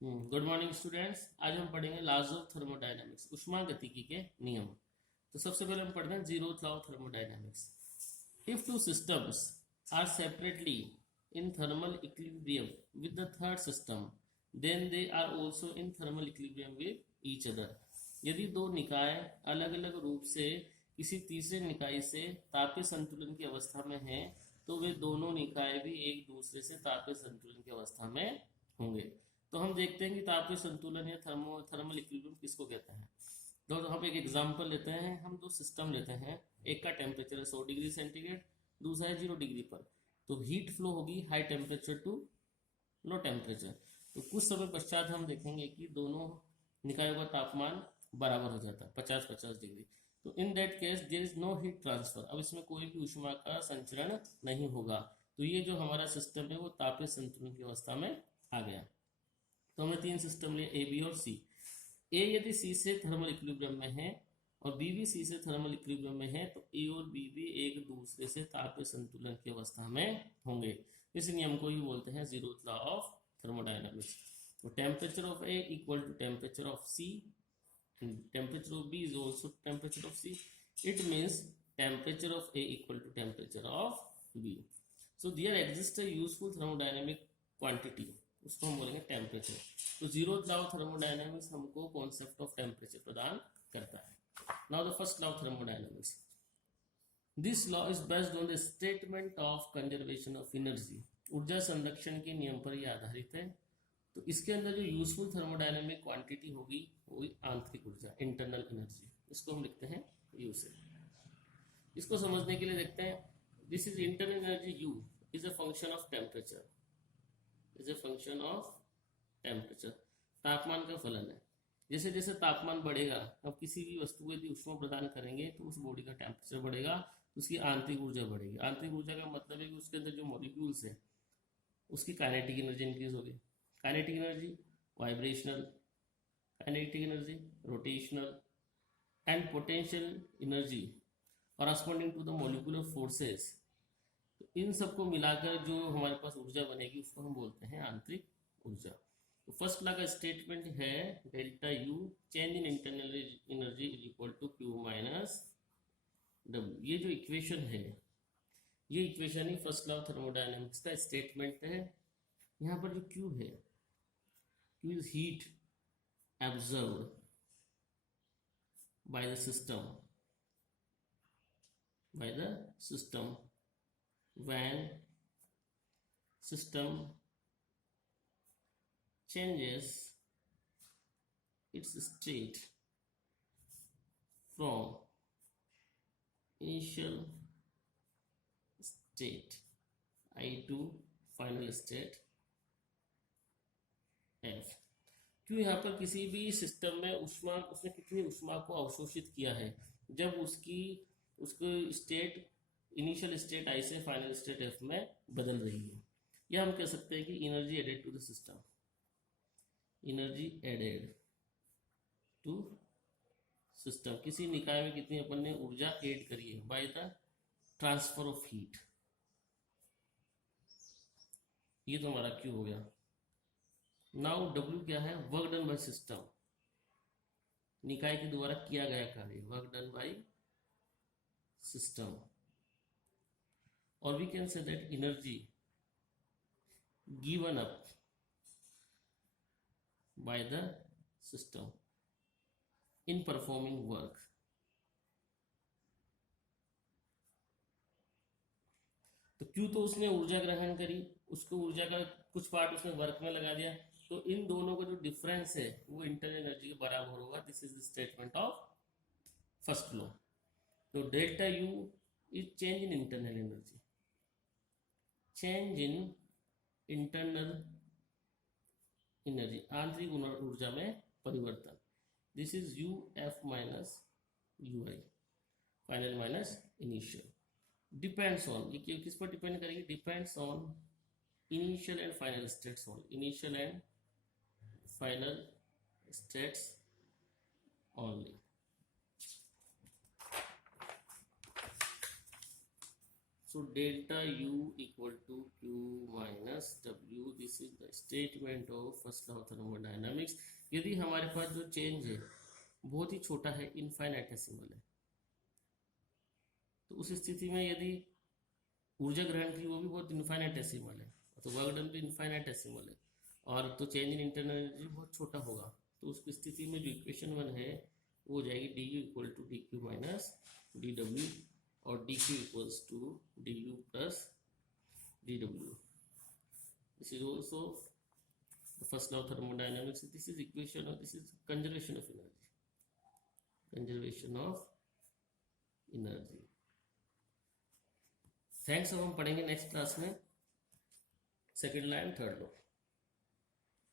Good morning students. आज हम पढ़ेंगे लॉज ऑफ थर्मोडायनामिक्स, उष्मागतिकी के नियम। तो सबसे पहले हम पढ़ते हैं zeroth law of thermodynamics. If two systems are separately in thermal equilibrium with the third system, then they are also in thermal equilibrium with each other. यदि दो निकाय अलग अलग रूप से किसी तीसरे निकाय से तापीय संतुलन की अवस्था में हैं, तो वे दोनों निकाय भी एक दूसरे से तापीय संतुलन की अवस्था में होंगे। तो हम देखते हैं कि तापीय संतुलन या थर्मल इक्विलिब्रियम किसको कहते हैं। तो हम एक एग्जांपल लेते हैं। हम दो सिस्टम लेते हैं, एक का टेम्परेचर है 100 डिग्री सेंटीग्रेड, दूसरा है 0 डिग्री पर। तो हीट फ्लो होगी high temperature to low temperature. तो कुछ समय पश्चात हम देखेंगे कि दोनों निकायों का तापमान बराबर हो जाता है 50-50 डिग्री। तो in that case there is no heat transfer. अब इसमें कोई भी ऊष्मा का संचरण नहीं होगा। तो ये जो हमारा सिस्टम है वो तापीय संतुलन की अवस्था में आ गया। तो हमने तीन सिस्टम लिए, ए, बी और सी। ए यदि सी से थर्मल इक्विलिब्रियम में है और बी भी सी से थर्मल इक्विलिब्रियम में है, तो ए और बी भी एक दूसरे से तापीय संतुलन की अवस्था में होंगे। इस नियम को ही बोलते हैं जीरोथ लॉ ऑफ थर्मोडायनामिक्स। तो temperature of A equal to temperature of C, temperature of B is also temperature of C. It means temperature of A equal to temperature of B. So there exists a useful thermodynamic quantity, उसको हम बोलेंगे temperature. तो zeroth law of thermodynamics हमको concept of temperature प्रदान करता है। Now the first law of thermodynamics, this law is based on the statement of conservation of energy. ऊर्जा संरक्षण के नियम पर यह आधारित है। तो इसके अंदर जो यूजफुल थर्मोडायनामिक क्वांटिटी होगी वो आंतरिक ऊर्जा, इंटरनल एनर्जी, इसको हम लिखते हैं यू से। इसको समझने के लिए देखते हैं, this is internal energy you is a function of temperature, is a function of temperature, तापमान का फलन है। जैसे जैसे तापमान बढ़ेगा, अब किसी भी वस्तु को यदि ऊष्मा प्रदान करेंगे तो उस बॉडी का टेम्परेचर बढ़ेगा, उसकी आंतरिक ऊर्जा बढ़ेगी। आंतरिक ऊर्जा का मतलब है कि उसके अंदर जो मॉलिक्यूल्स है उसकी काइनेटिक एनर्जी इंक्रीज होगी। Kinetic energy vibrational, kinetic energy rotational and potential energy corresponding to the molecular forces. तो इन सबको मिलाकर जो हमारे पास ऊर्जा बनेगी उसको हम बोलते हैं आंतरिक ऊर्जा। तो फर्स्ट लॉ का स्टेटमेंट है delta U change in internal energy is equal to Q minus W. ये जो इक्वेशन है, ये इक्वेशन ही फर्स्ट लॉ ऑफ थर्मोडायनामिक्स का स्टेटमेंट है। यहाँ पर जो क्यू है, Q is heat absorbed by the system when system changes its state from initial state I to final state F। क्यों यहाँ पर किसी भी सिस्टम में ऊष्मा, उसने कितनी ऊष्मा को अवशोषित किया है जब उसकी स्टेट इनिशियल स्टेट आई से फाइनल स्टेट एफ में बदल रही है। या हम कह सकते हैं कि energy added to the system, energy added to system, किसी निकाय में कितनी अपन ने ऊर्जा एड करी है by the transfer of heat. ये तो हमारा क्यू हो गया। नाउ डब्ल्यू क्या है, वर्क डन बाय सिस्टम, निकाय के द्वारा किया गया कार्य, वर्क डन बाय सिस्टम। और we can say that energy given up by the system in performing work. तो क्यों, तो उसने ऊर्जा ग्रहण करी, उसको ऊर्जा का कुछ पार्ट उसने वर्क में लगा दिया, तो इन दोनों का जो डिफरेंस है वो इंटरनल एनर्जी के बराबर होगा। This is the statement of first law. तो delta U is change in internal energy, change in internal energy, आंतरिक ऊर्जा में परिवर्तन। This is U F minus U I, final minus initial. Depends on, ये किस पर डिपेंड करेगी, depends on initial and final states only, initial and final states only. So delta U equal to Q minus W. This is the statement of first law of thermodynamics. यदि हमारे पास जो change है बहुत ही छोटा है, infinitesimal है, तो उस स्थिति में यदि ऊर्जा ग्रहण की वो भी बहुत इनफाइनाइटेसिमल है, तो वर्क डन भी इनफाइनाइटेसिमल है, और तो चेंज इन इंटरनल एनर्जी बहुत छोटा होगा, तो उस स्थिति में जो इक्वेशन 1 है वो हो जाएगी D U equal to D Q minus D W, और D Q equals to D U plus D W. This is also the first law of thermodynamics. This is equation, or this is conservation of energy. Conservation of energy. Thanks. अब हम पढ़ेंगे next class में second law and third law.